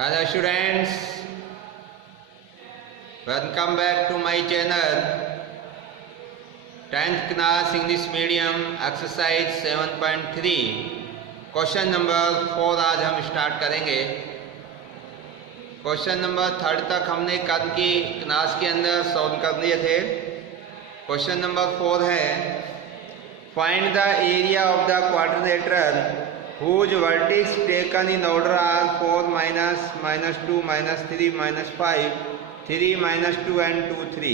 Hello students, welcome back to my channel. 10th class English medium exercise 7.3 question number 4 आज हम start करेंगे। Question number 3 तक हमने कल की क्लास के अंदर सॉल्व कर लिए थे। क्वेश्चन नंबर 4 है find the area of the quadrilateral whose vertex taken in order are 4, minus, minus 2, minus 3, minus 5, 3, minus 2 and 2, 3।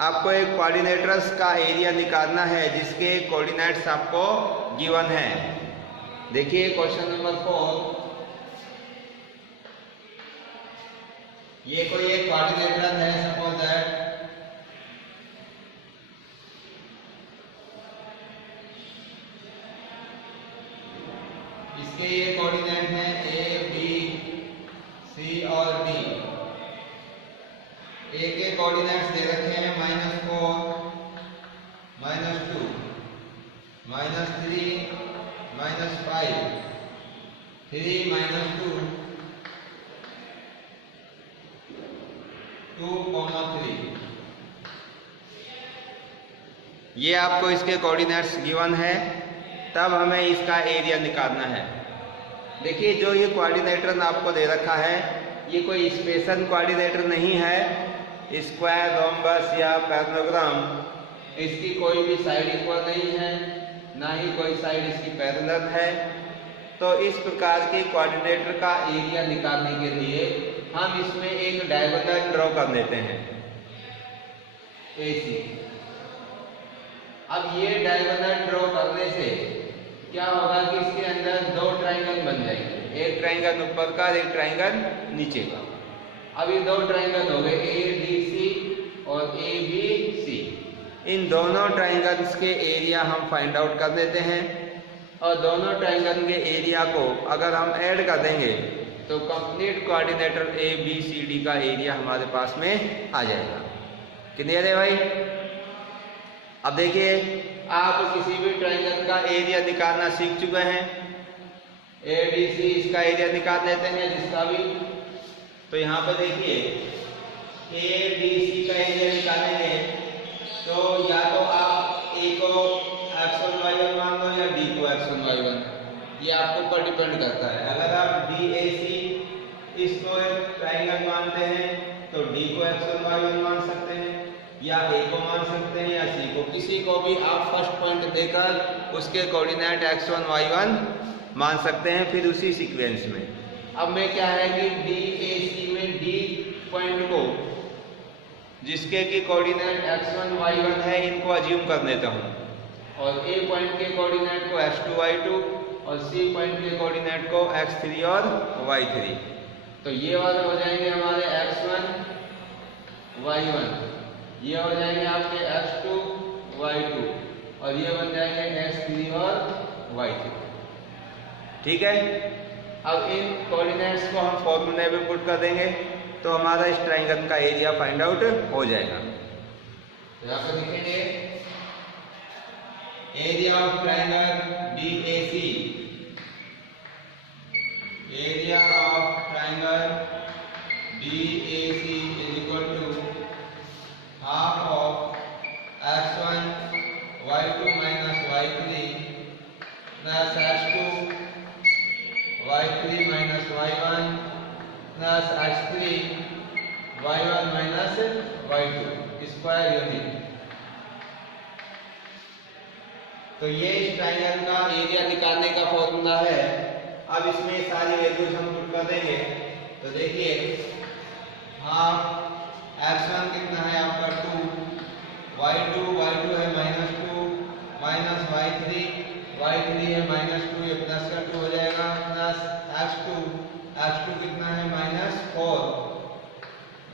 आपको एक कोऑर्डिनेटर्स का एरिया निकालना है जिसके कोऑर्डिनेट्स आपको गिवन है। देखिए क्वेश्चन नंबर 4, ये कोई एक कोऑर्डिनेटर है, सपोज दैट इसके ये कोऑर्डिनेट हैं ए, बी, सी और डी। ए के कोऑर्डिनेट्स दे रखे हैं -4, -2, -3, -5, 3, -2, 2, 3। ये आपको इसके कोऑर्डिनेट्स गिवन है, तब हमें इसका एरिया निकालना है। देखिए जो ये कोऑर्डिनेटर आपको दे रखा है ये कोई स्पेशल कोऑर्डिनेटर नहीं है, स्क्वायर, रोम्बस या पैरेललोग्राम। इसकी कोई भी साइड इक्वल नहीं है, ना ही कोई साइड इसकी पैरेलल है। तो इस प्रकार के कोऑर्डिनेटर का एरिया निकालने के लिए हम इसमें एक डायगोनल ड्रॉ कर लेते हैं AC। अब ये डायगोनल ड्रॉ करने से क्या होगा कि इसके अंदर दो ट्रायंगल बन जाएंगे, एक ट्रायंगल ऊपर का, एक ट्रायंगल नीचे का। अब ये दो ट्रायंगल हो गए ADC और ABC। इन दोनों ट्रायंगल्स के एरिया हम फाइंड आउट कर देते हैं और दोनों ट्रायंगल के एरिया को अगर हम ऐड कर देंगे तो कंप्लीट कोऑर्डिनेटर ABCD का एरिया हमारे पास में आ जाएगा। क्लियर है भाई? अब देखिए आप किसी भी ट्रायंगल का एरिया निकालना सीख चुके हैं। ADC इसका एरिया निकाल देते हैं जिसका भी। तो यहाँ पर देखिए ADC का एरिया निकालेंगे तो या तो आप A को x1 y1 मान लो या D को x1 y1, ये आपके ऊपर डिपेंड करता है। अगर आप DAC इसको एक ट्रायंगल मानते हैं तो D को x1 y1 मान सकते हैं, या A को मान सकते हैं या C को। किसी को भी आप फर्स्ट पॉइंट देकर उसके कोऑर्डिनेट x1 y1 मान सकते हैं, फिर उसी सीक्वेंस में। अब मैं क्या है कि DAC में D पॉइंट को जिसके की कोऑर्डिनेट x1 y1 है इनको अज्यूम कर लेता हूँ, और A पॉइंट के कोऑर्डिनेट को x2 y2 और C पॉइंट के कोऑर्डिनेट को x3 और y3। तो ये वाले हो जाएंगे हमारे x1 y1, ये हो जाएंगे आपके x2 y2 और ये बन जाएंगे x3 और y3। ठीक है, अब इन कोऑर्डिनेट्स को हम फॉर्मूले में पुट कर देंगे तो हमारा इस ट्रायंगल का एरिया फाइंड आउट हो जाएगा। तो यहाँ पर लिखेंगे area of triangle BAC, area of triangle BAC is equal to half of x1 y2 minus y3 plus x2 y3 minus y1 plus x3 y1 minus y2 square unit. तो ये इस triangle का एरिया निकालने का formula है। अब इसमें सारी वैल्यूज हम पुट कर देंगे। तो देखिए हाफ x1 कितना है आपका 2, y2 है -2, माइनस y3 है -2, ये प्लस का 2 हो जाएगा, प्लस x2 कितना है -4,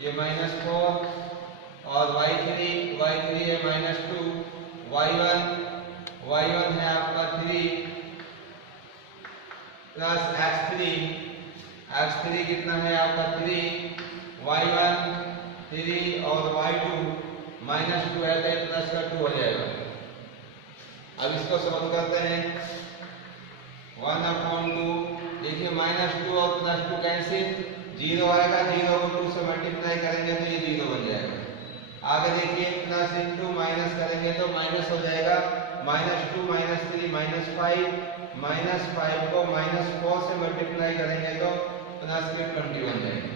ये -4 और y3 है -2, y1 है आपका 3 प्लस x3 कितना है आपका 3, y1 3 और y2 -2 है तो प्लस का 2 हो जाएगा। अब इसको सॉल्व करते हैं। 1/2 देखिए -2 और +2 कैंसिल, 0 आएगा, 0 को 2 से मल्टीप्लाई करेंगे तो ये 0 बन जाएगा। आगे देखिए प्लस इंटू माइनस करेंगे तो माइनस हो जाएगा, -2 -3 -5, -5 को -4 से मल्टीप्लाई करेंगे तो प्लस के 20 बन जाएगा।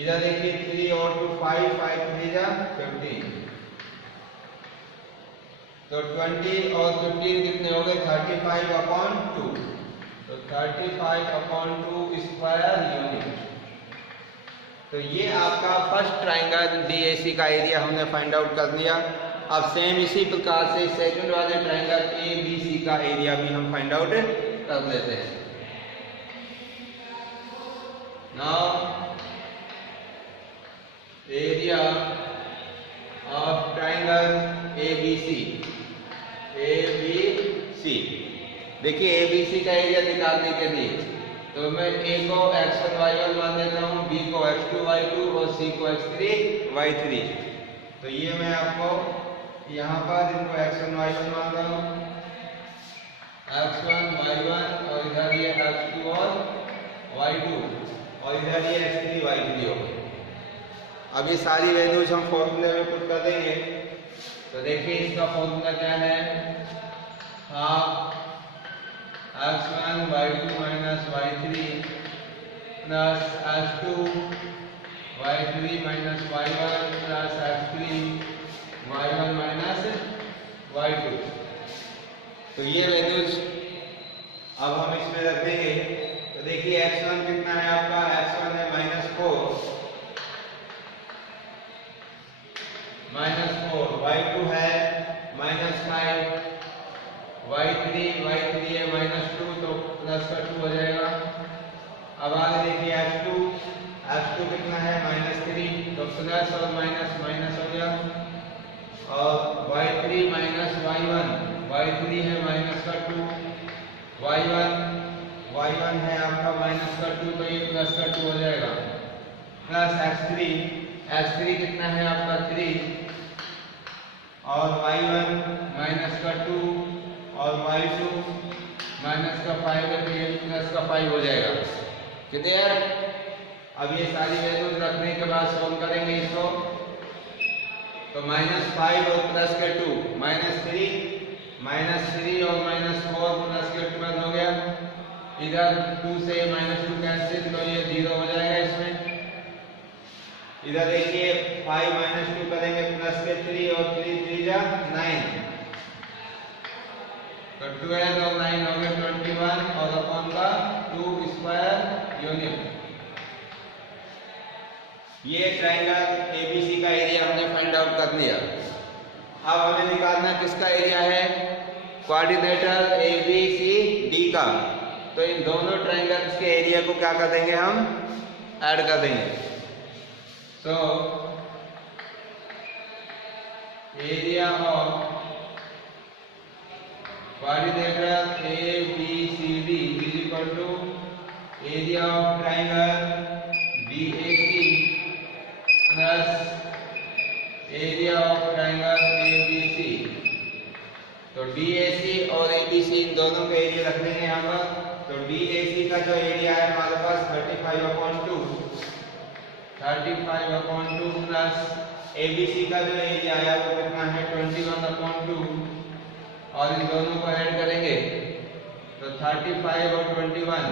इधर देखिए 3 और 2 5, 5 3 जा 15, तो 20 और 15 कितने हो गए 35/2, तो 35/2 स्क्वायर यूनिट। तो ये आपका फर्स्ट ट्राइंगल DAC का एरिया हमने फाइंड आउट कर लिया। अब सेम इसी प्रकार से सेकंड वाले ट्राइंगल ABC का एरिया भी हम फाइंड आउट कर लेते हैं। Now area of triangle ABC, देखिए ABC का एरिया निकालने के लिए तो मैं A को x1 y1 मान लेता हूँ, B को x2 y2 और C को x3 y3। तो ये मैं आपको यहाँ पर इनको x1 y1 मान रहा हूँ, x1 y1 और इधर ये x2 और y2 और इधर ये x3 y3 हो गए। अब ये सारी वैल्यूज हम फॉर्मूले में पुट कर देंगे। तो देखिए इसका फॉर्मूला क्या है, x1 y2 minus y3 plus x2 y3 minus y1 plus x3 y1 minus y2। तो ये वैल्यूज अब हम इसमें रख देंगे। तो देखिए x1 कितना है आपका, x1 है -4, y2 है -5, y3 है -2 तो प्लस का 2 हो जाएगा। अब आगे देखिए x2 कितना है -3 तो प्लस और माइनस माइनस हो गया, और y3 माइनस y1 है -2, y1 है आपका -2 तो ये प्लस का 2 हो जाएगा, प्लस x3 कितना है आपका 3 और y1 -2 और y2 -5 है तो ये +5 हो जाएगा। क्लियर? अब ये सारी वैल्यूज रखने के बाद सॉल्व करेंगे इसको। तो -5 और +2 -3 और -4 +12 हो गया। इधर 2 से -2 कैंसिल तो ये 0 हो जाएगा इसमें। इधर देखिए 5 -2 करेंगे +3 और 3 3 जा 9, तो 12 और 9 हो गए 21 और अपॉन का 2 स्क्वायर यूनिट। ये ट्राइंगल ABC का एरिया हमने फाइंड आउट कर लिया। अब हमें निकालना किसका एरिया है, कोऑर्डिनेटर ABCD का। तो इन दोनों ट्राइंगल्स के एरिया को क्या कर देंगे, हम ऐड कर देंगे। So area of quadrilateral ABCD is equal to area of triangle BAC plus area of triangle ABC। तो DAC और ABC इन दोनों का एरिया रख लेंगे यहाँ पर। तो DAC का जो एरिया है हमारे पास 35/2 प्लस ABC का जो एरिया आया वो कितना है 21/2, और इन दोनों को ऐड करेंगे तो 35 और 21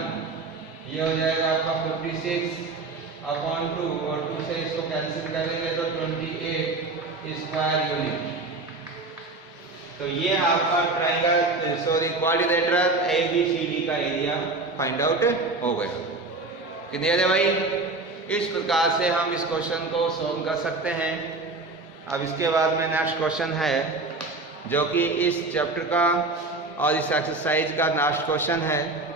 ये हो जाएगा आपका 56/2, और 2 से इसको कैंसिल करेंगे तो 28 स्क्वायर यूनिट। तो ये आपका क्वाड्रिलेटरल ABCD का एरिया फाइंड आउट हो गया। क्लियर है भाई? इस प्रकार से हम इस क्वेश्चन को सॉल्व कर सकते हैं। अब इसके बाद में नेक्स्ट क्वेश्चन है जो कि इस चैप्टर का और इस एक्सरसाइज का लास्ट क्वेश्चन है।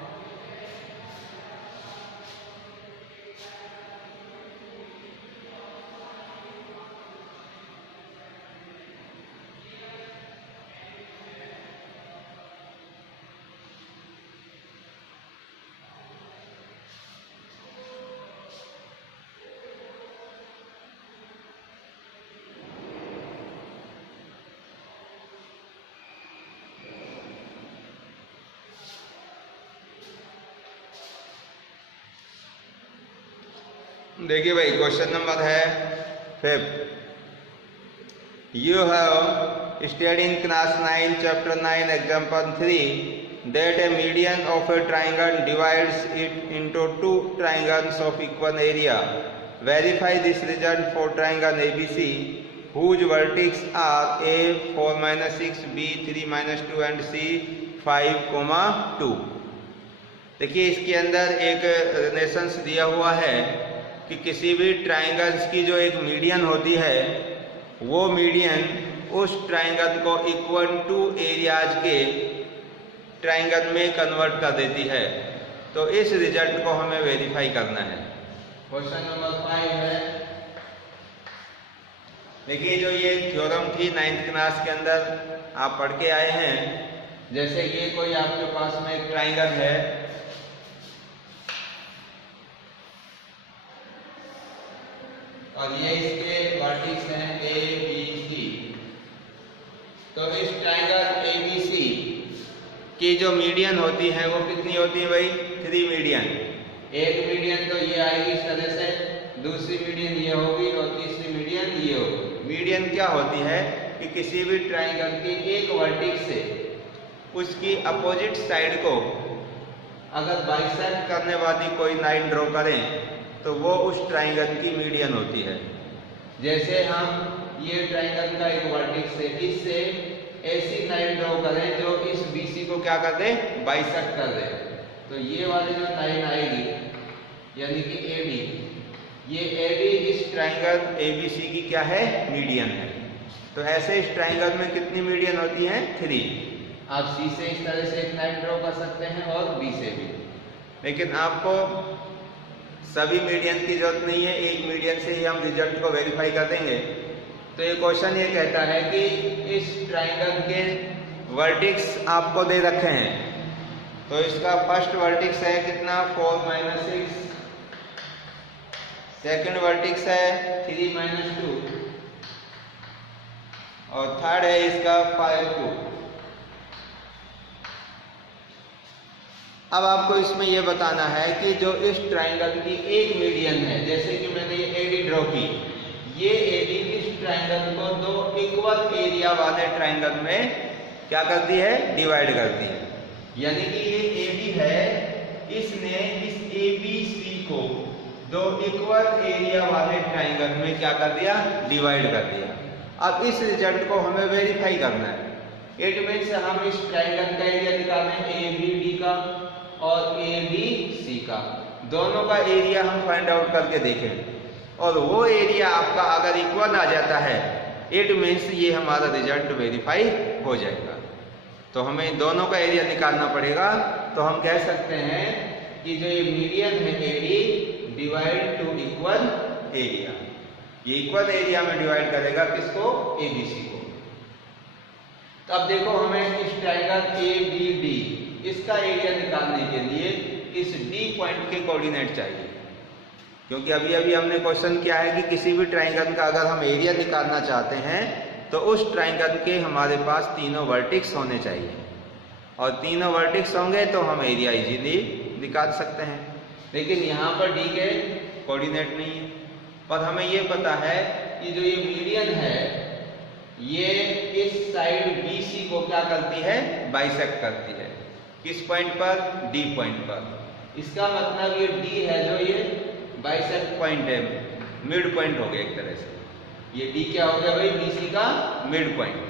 देखिए भाई, क्वेश्चन नंबर है 5. You have studied in class 9 chapter 9 example 3 that a median of a triangle divides it into two triangles of equal area. Verify this result for triangle ABC whose vertices are A 4 minus 6, B 3 minus 2 and C 5, 2. देखिए, इसके अंदर एक relations दिया हुआ है कि किसी भी ट्राइंगल्स की जो एक मीडियन होती है वो मीडियन उस ट्राइंगल को इक्वल टू एरियाज के ट्राइंगल में कन्वर्ट कर देती है। तो इस रिजल्ट को हमें वेरीफाई करना है। क्वेश्चन नंबर 5 है। देखिए, जो ये थ्योरम थी 9th क्लास के अंदर आप पढ़ के आए हैं। जैसे ये कोई आपके पास में एक ट्राइंगल है और ये इसके वर्टिक्स हैं ए बी सी। तो इस ट्राइंगल ए बी सी की जो मीडियन होती है वो कितनी होती है भाई? 3 मीडियन। एक मीडियन तो ये आएगी इस तरह से, दूसरी मीडियन ये होगी और तीसरी मीडियन ये होगी। मीडियन क्या होती है कि किसी भी ट्राइंगल के एक वर्टिक्स से उसकी अपोजिट साइड को अगर बाइसेक्ट करने वाली कोई लाइन ड्रॉ करें तो वो उस ट्राइंगल की मीडियन होती है। जैसे हम ये ट्राइंगल का एक वर्टेक्स है, इससे ऐसी लाइन ड्रॉ करें जो इस BC को क्या कर दे? बाइसेक्ट कर दे। तो ये वाली जो लाइन आएगी यानी कि AD, ये AD इस ट्राइंगल ABC की क्या है? मीडियन है। तो ऐसे इस ट्राइंगल में कितनी मीडियन होती हैं? 3। आप C से इस तरह से एक लाइन ड्रॉ कर सकते हैं और B से भी, लेकिन आपको सभी मीडियन की जरूरत नहीं है, एक मीडियन से ही हम रिजल्ट को वेरीफाई कर देंगे। तो ये क्वेश्चन ये कहता है कि इस ट्राइंगल के वर्टिक्स आपको दे रखे हैं। तो इसका फर्स्ट वर्टिक्स है कितना? 4 minus 6, सेकेंड वर्टिक्स है 3 minus 2 और थर्ड है इसका 5, 2। अब आपको इसमें यह बताना है कि जो इस ट्राइंगल की एक मीडियन है, जैसे कि मैंने ये AD ड्रॉ की, ये AD इस ट्राइंगल को दो इक्वल एरिया वाले ट्राइंगल में क्या करती है? डिवाइड करती है। यानी कि ये AD है, इसने इस ABC को दो इक्वल एरिया वाले ट्राइंगल में क्या कर दिया? डिवाइड कर दिया। अब इस रिजल्ट को हमें वेरीफाई करना है। इट मीन्स हम इस ट्राइंगल का एरिया निकालें ABD का और ABC का, दोनों का एरिया हम फाइंड आउट करके देखें और वो एरिया आपका अगर इक्वल आ जाता है इट मीन्स ये हमारा रिजल्ट वेरीफाई हो जाएगा। तो हमें दोनों का एरिया निकालना पड़ेगा। तो हम कह सकते हैं कि जो ये मीडियन है AD divide two equal area, ये इक्वल एरिया में डिवाइड करेगा किसको? ABC को। तो अब देखो, हमें इस ट्राइंगल ABD इसका एरिया निकालने के लिए इस D पॉइंट के कोऑर्डिनेट चाहिए, क्योंकि अभी अभी हमने क्वेश्चन किया है कि किसी भी ट्राइंगल का अगर हम एरिया निकालना चाहते हैं तो उस ट्राइंगल के हमारे पास तीनों वर्टिक्स होने चाहिए और तीनों वर्टिक्स होंगे तो हम एरिया इजीली निकाल सकते हैं। लेकिन यहाँ पर D के कोऑर्डिनेट नहीं है, पर हमें ये पता है कि जो ये मीडियन है ये इस साइड BC को क्या करती है? बाइसेक्ट करती है। किस पॉइंट पर? D पॉइंट पर। इसका मतलब ये D है जो ये बाइसेक्ट पॉइंट है, मिड पॉइंट हो गया एक तरह से। ये D क्या हो गया भाई? BC का मिड पॉइंट।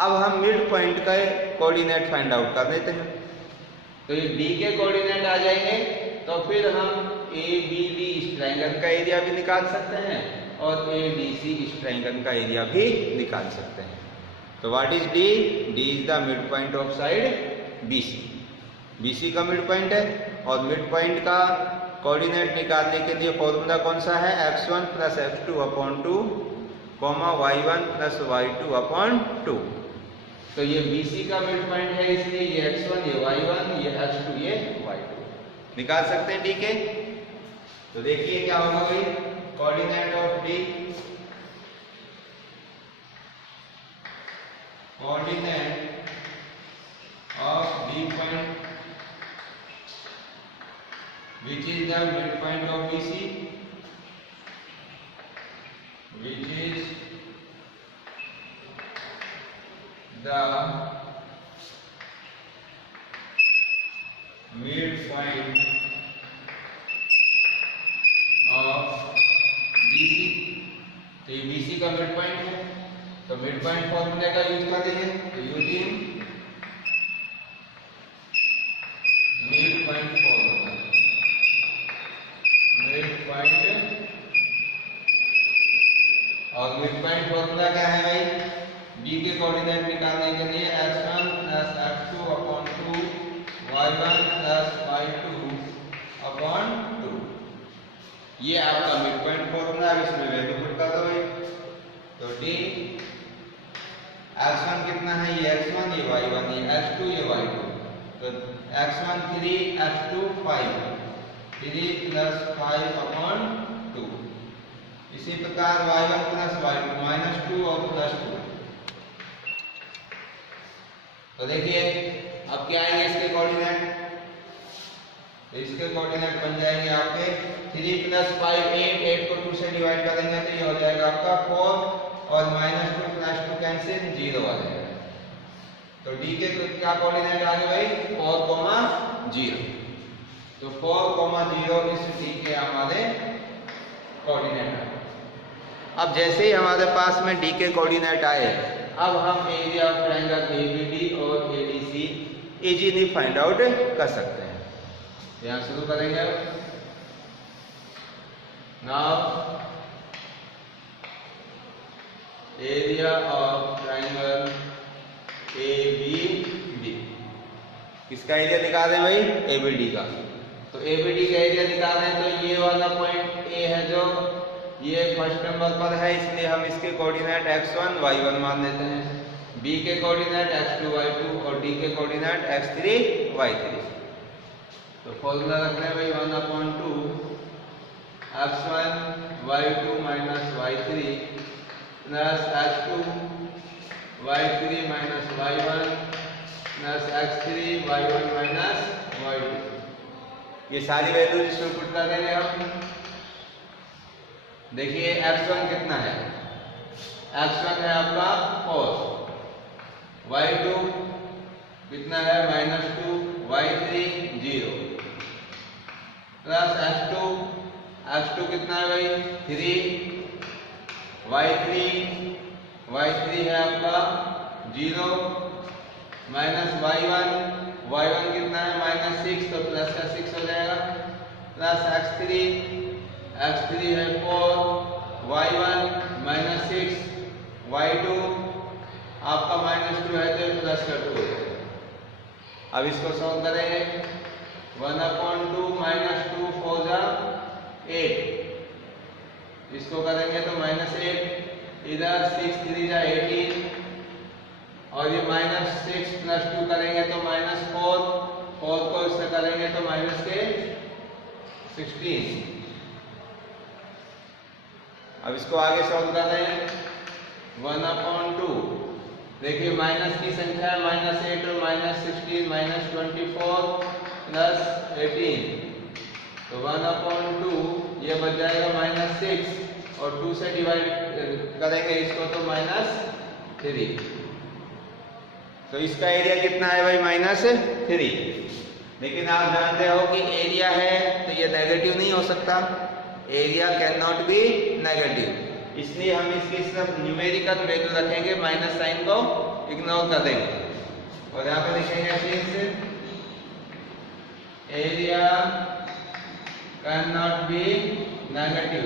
अब हम मिड पॉइंट का कोऑर्डिनेट फाइंड आउट कर लेते हैं। तो ये D के कोऑर्डिनेट आ जाएंगे तो फिर हम ABD इस ट्राइंगल का एरिया भी निकाल सकते हैं और ADC इस ट्राइंगल का एरिया भी निकाल सकते हैं। तो what is D? D is the mid point of side BC। BC का मिड पॉइंट है और मिड पॉइंट का कोऑर्डिनेट निकालने के लिए फॉर्मूला कौन सा है? x1 plus x2 upon 2 y1 plus y2 upon 2। तो ये BC का मिड पॉइंट है, इसलिए ये x1, ये y1, ये x2, ये y2 निकाल सकते हैं। ठीक है, तो देखिए क्या होगा भाई? Coordinate of D, coordinate of D point which is the midpoint of BC which is the midpoint of BC। तो ये BC का मिड पॉइंट है, तो मिड पॉइंट फॉर्मूले का यूज करेंगे, तो using mid point formula, mid point, और मिड पॉइंट फॉर्मूला क्या है भाई, बी के कोऑर्डिनेट निकालने के लिए x1 + x2 upon 2 y1 + y2 upon 2, ये आपका मिड पॉइंट फॉर्मूला है। इसमें वैल्यू पुट कर दो भाई, तो d x1 कितना है, ये x1, ये y1, ये x2, ये y2, तो x1 3, x2 5, 3 + 5 अपॉन 2। इसी प्रकार y1 + y2 -2 और +2। तो देखिए अब क्या आएंगे इसके कोऑर्डिनेट, तो इसके कोऑर्डिनेट बन जाएंगे आपके 3 + 5 8, 8 को 2 से डिवाइड करेंगे तो ये हो जाएगा आपका 4, और -2 + 2 कैंसिल, 0 आ जाएगा। तो d के क्या कोऑर्डिनेट आ गए भाई, 4, 0, तो 4, 0 इस d के हमारे कोऑर्डिनेट आए। अब जैसे ही हमारे पास में d के कोऑर्डिनेट आए, अब हम एरिया ऑफ ट्रायंगल ABD और ADC इजीली फाइंड आउट कर सकते हैं। यहाँ शुरू करेंगे। Now area of triangle ABD, किसका एरिया निकाल दें भाई, ABD का। तो ABD का एरिया निकालें तो ये वाला पॉइंट A है जो ये फर्स्ट नंबर पर है, इसलिए हम इसके कोऑर्डिनेट x1 y1 मान लेते हैं, B के कोऑर्डिनेट x2 y2 और D के कोऑर्डिनेट x3 y3। तो फॉर्मूला रख रहे हैं भाई 1/2 x1 y2 - y3 plus x2 y3 - y1 plus x3 y1 - y2। ये सारी वैल्यूज इसमें पुट कर देंगे हम। देखिए x1 कितना है, x1 है आपका 4, y2 कितना है -2, y3 0, प्लस x2 कितना है भाई 3, y3 है आपका 0, माइनस y1 कितना है -6, तो प्लस का 6 हो जाएगा, प्लस x3 है 4, y1 -6, y2 आपका -2 है तो प्लस का 2 हो जाएगा। अब इसको सॉल्व करेंगे, 1/2 -2 4 जा 8, इसको करेंगे तो -8, इधर 6 3 जा 18, और ये -6 + 2 करेंगे तो -4, 4 को इससे करेंगे तो माइनस के 16। अब इसको आगे सॉल्व कर रहे हैं, 1/2, देखिए माइनस की संख्या है -8 और -16, -24 प्लस 18, तो 1/2 ये बच जाएगा -6 और 2 से डिवाइड करेंगे इसको तो -3। तो इसका एरिया कितना है भाई -3। लेकिन आप जानते हो कि एरिया है तो ये नेगेटिव नहीं हो सकता, area can not be negative, इसलिए हम इसकी सिर्फ न्यूमेरिकल वैल्यू रखेंगे, माइनस साइन को इग्नोर कर देंगे और यहाँ पे लिखेंगे since area can not be negative,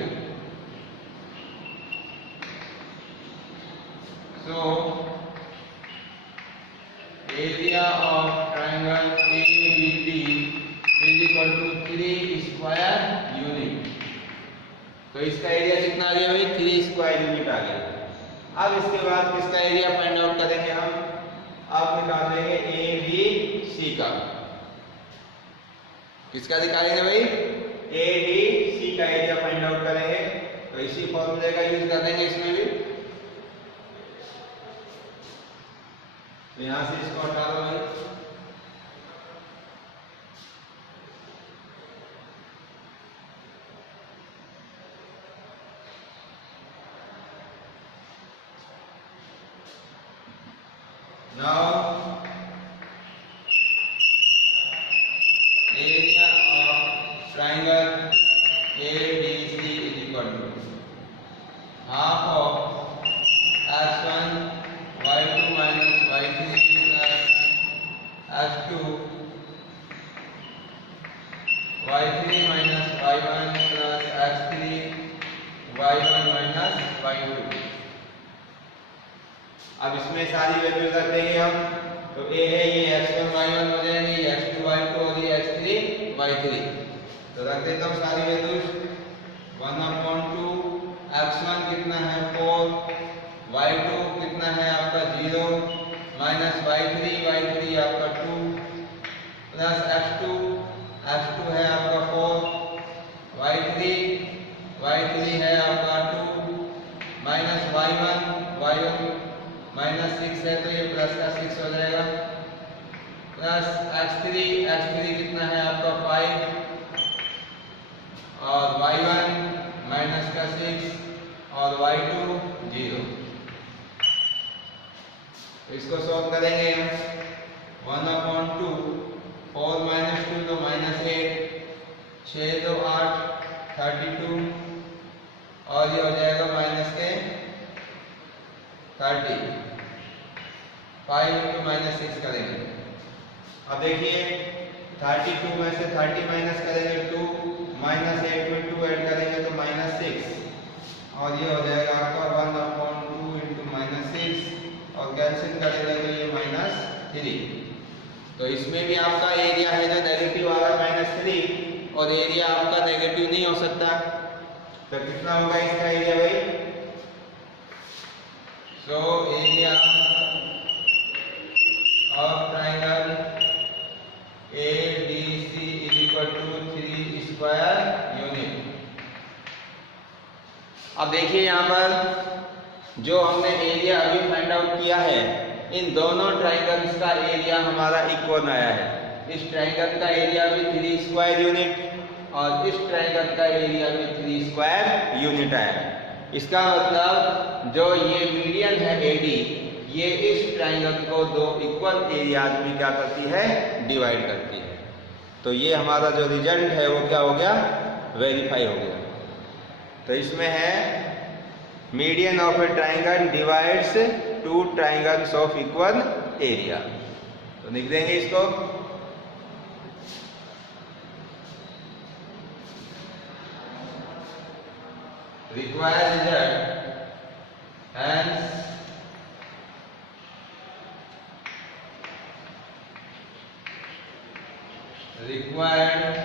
so area of triangle ABD is equal to 3 square unit. तो इसका एरिया कितना आ गया भाई 3 स्क्वायर यूनिट आ गया। अब इसके बाद किसका एरिया फाइंड आउट करेंगे हम, अब निकालेंगे ABC का। किसका निकालेंगे भाई ABC का एरिया फाइंड आउट करेंगे, तो इसी फॉर्मूले का यूज कर देंगे इसमें भी। तो यहां से इसको हटा दो भाई, Now area of triangle ABC is equal to half of x1 y2 minus y3 plus x2 y3 minus y1 plus x3 y1 minus y2। अब इसमें सारी वैल्यू रख देंगे हम। तो a है ये x1 y1 हो जाएंगे, ये x2 y2 और ये x3 y3। तो रख देता हूँ सारी वैल्यूज। 1/2 x1 कितना है 4, y2 कितना है आपका 0 माइनस y3 आपका 2 प्लस x2 है आपका 4, y3 है आपका 2 माइनस y1 माइनस 6 है तो ये प्लस का 6 हो जाएगा, प्लस x3 कितना है आपका 5 और y1 माइनस का 6 और y2 0। इसको सॉल्व करेंगे हम। 1/2 4 माइनस 2 तो माइनस 8, 6 2 8 32 और ये हो जाएगा माइनस के 30। 5 इंटू माइनस 6 करेंगे। अब देखिए 32 में से 30 माइनस करेंगे 2, माइनस 8 में 2 ऐड करेंगे तो माइनस 6 और ये हो जाएगा आपका 1/2 इंटू माइनस 6 और कैंसिल करेंगे तो ये माइनस 3। तो इसमें भी आपका एरिया है जो नेगेटिव आ रहा है -3 और एरिया आपका नेगेटिव नहीं हो सकता। तो कितना होगा इसका एरिया भाई? So area of triangle ABC is equal to 3 square unit. अब देखिए यहाँ पर जो हमने एरिया अभी फाइंड आउट किया है, इन दोनों ट्राइंगल्स का एरिया हमारा इक्वल आया है। इस ट्राइंगल का एरिया भी 3 स्क्वायर यूनिट और इस ट्राइंगल का एरिया भी 3 स्क्वायर यूनिट आया है। इसका मतलब जो ये मीडियन है AD, ये इस ट्राइंगल को दो इक्वल एरियाज में क्या करती है? डिवाइड करती है। तो ये हमारा जो रिजल्ट है वो क्या हो गया? वेरीफाई हो गया। तो इसमें है median of A triangle divides 2 triangles of equal area. तो लिख देंगे इसको। Required result, hence required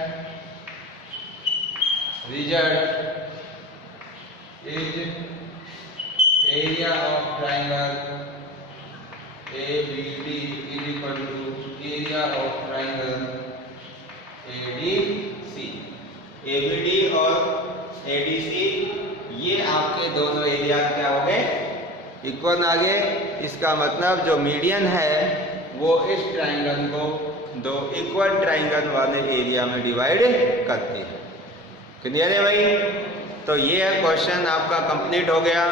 result is area of triangle ABD is equal to area of triangle ADC। ABD और ADC ये आपके दोनों एरिया क्या हो गए? इक्वल आ गए। इसका मतलब जो मीडियन है वो इस ट्राइंगल को दो इक्वल ट्राइंगल वाले एरिया में डिवाइड करती है। क्लियर है भाई? तो ये क्वेश्चन आपका कंप्लीट हो गया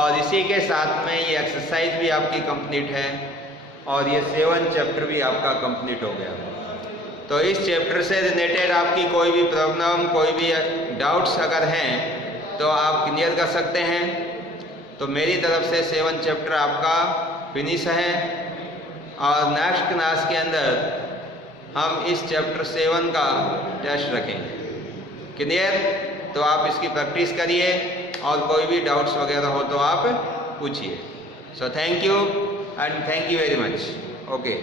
और इसी के साथ में ये एक्सरसाइज भी आपकी कंप्लीट है और ये 7 चैप्टर भी आपका कंप्लीट हो गया। तो इस चैप्टर से रिलेटेड आपकी कोई भी प्रॉब्लम, कोई भी डाउट्स अगर हैं तो आप क्लियर कर सकते हैं। तो मेरी तरफ से 7 चैप्टर आपका फिनिश है और नेक्स्ट क्लास के अंदर हम इस चैप्टर 7 का टेस्ट रखेंगे। क्लियर? तो आप इसकी प्रैक्टिस करिए और कोई भी डाउट्स वगैरह हो तो आप पूछिए। So thank you and thank you very much. Okay.